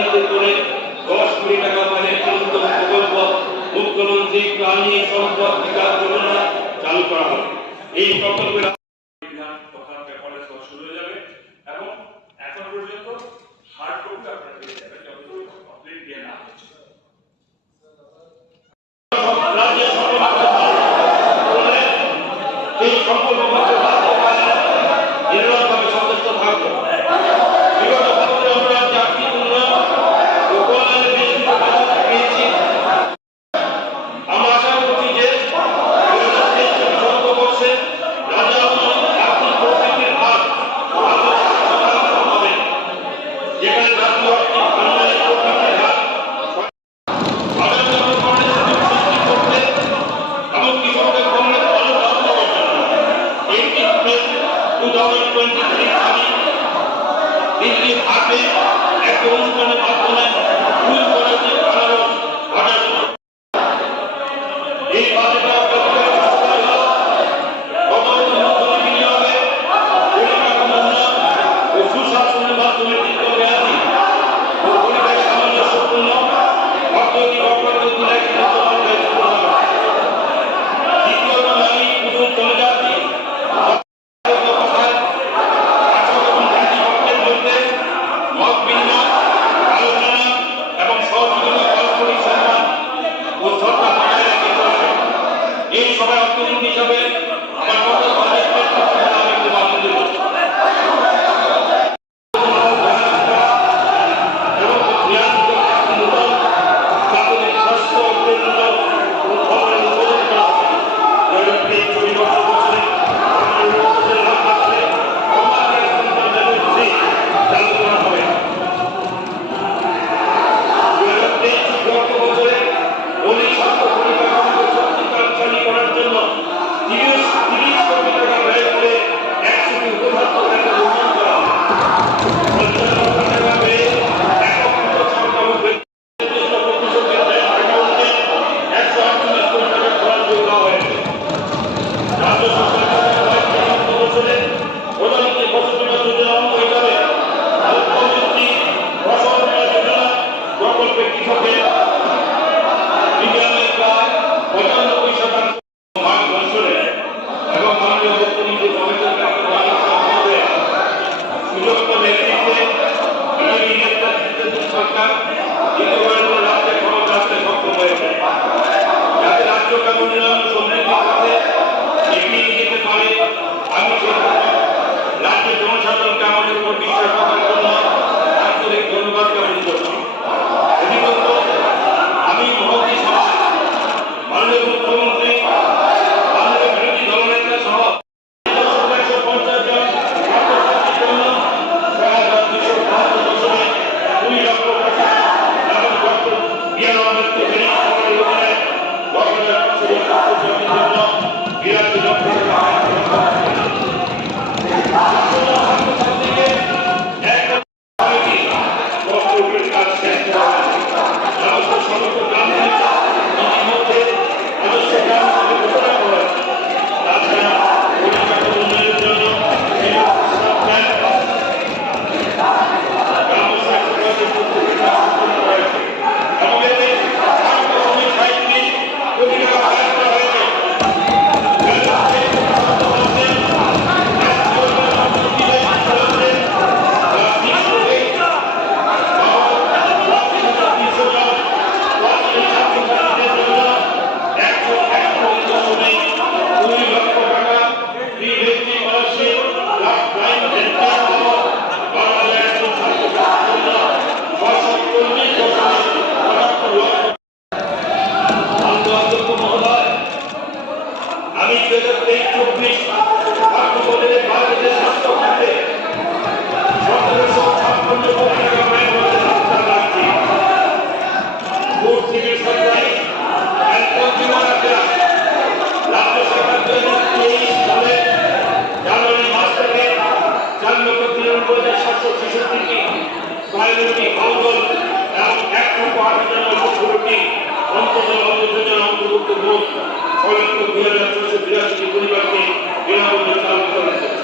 অনুপ্রাণিত করে 10 কোটি টাকা বাজেট প্রকল্প মুখ্যমন্ত্রী প্রাণী সম্পদ বিকাশ যোজনা চালু করা হবে। এই প্রকল্পের শুরু হয়ে যাবে এবং এখন পর্যন্ত হার্ড কপি আপনারা পেয়ে যাবেন যতটুকু কমপ্লিট দিয়ে না হচ্ছে। এই সম্পূর্ণ নির্ভরভাবে সদস্য থাকবে। বিগত বছরে আমরা জাতি উন্নয়ন ও কল্যাণের বেশি পেয়েছি। আমরা আশা করছি যে 2023 বর্ষে রাজা জাতীয় প্রবৃদ্ধির হার হবে, যেখানে জাতীয় উন্নয়নের প্রবৃদ্ধির হার দিল্লির হাতে এক অনুষ্ঠানের মাধ্যমে ভুল করে যে এই বাজেটে বিনিয়োগে পরিকাঠামো উন্নয়ন ও সুশাসনের মাধ্যমে দীর্ঘমেয়াদী ও পরিবেশ সামঞ্জস্যপূর্ণ অর্থনৈতিক অগ্রগতি দ্বিতীয়ত আমি পুরো জনজাতি এই সবাই অর্থনীতি হিসাবে আমার কথা পরিবারকে বিনামূল্যে চালু করেছে।